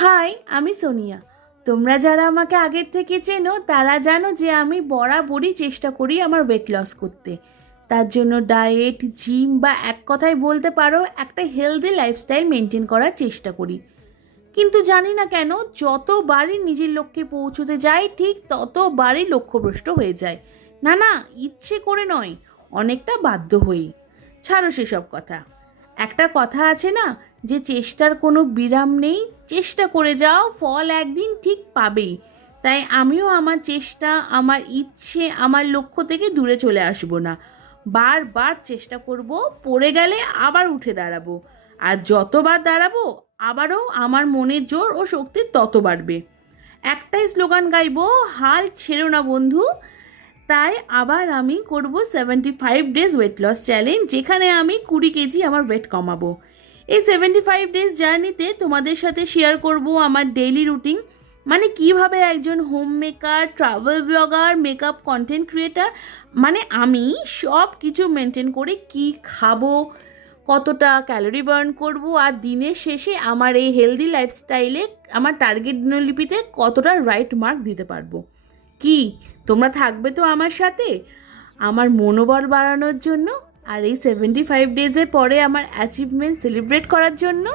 High, আমি সোনিয়া। তোমরা যারা আমাকে আগের থেকে চেনো তারা জানো যে আমি বরাবরই চেষ্টা করি আমার ওয়েট লস করতে। তার জন্য ডায়েট, জিম বা এক কথায় বলতে পারো একটা হেলদি লাইফস্টাইল মেনটেন করার চেষ্টা করি। কিন্তু জানি না কেন যতবারই নিজের লক্ষ্যে পৌঁছতে যাই ঠিক ততবারই লক্ষ্যভ্রষ্ট হয়ে যায়। না না, ইচ্ছে করে নয়, অনেকটা বাধ্য হই। ছাড়ো সেসব কথা। একটা কথা আছে না, যে চেষ্টার কোনো বিরাম নেই, চেষ্টা করে যাও, ফল একদিন ঠিক পাবেই। তাই আমিও আমার চেষ্টা, আমার ইচ্ছে, আমার লক্ষ্য থেকে দূরে চলে আসবো না। বারবার চেষ্টা করব, পড়ে গেলে আবার উঠে দাঁড়াবো। আর যতবার দাঁড়াবো আবারও আমার মনের জোর ও শক্তি তত বাড়বে। একটাই স্লোগান গাইবো, হাল ছেড়ো না বন্ধু। তাই আবার আমি করব 75 ডেজ ওয়েট লস চ্যালেঞ্জ, যেখানে আমি 20 কেজি আমার ওয়েট কমাবো। এই 75 ডেজ জার্নিতে তোমাদের সাথে শেয়ার করব আমার ডেইলি রুটিন, মানে কিভাবে একজন home maker, travel blogger, makeup content creator, মানে আমি সব কিছু মেনটেন করে কি খাবো, কতটা ক্যালোরি বার্ন করব, আর দিনের শেষে আমার এই হেলদি লাইফস্টাইলে আমার টার্গেট দিনলিপিতে কতটা রাইট মার্ক দিতে পারবো। কি তোমরা থাকবে তো আমার সাথে আমার মনোবল বাড়ানোর জন্য, আর এই 75 ডেজের পরে আমার অ্যাচিভমেন্ট সেলিব্রেট করার জন্য?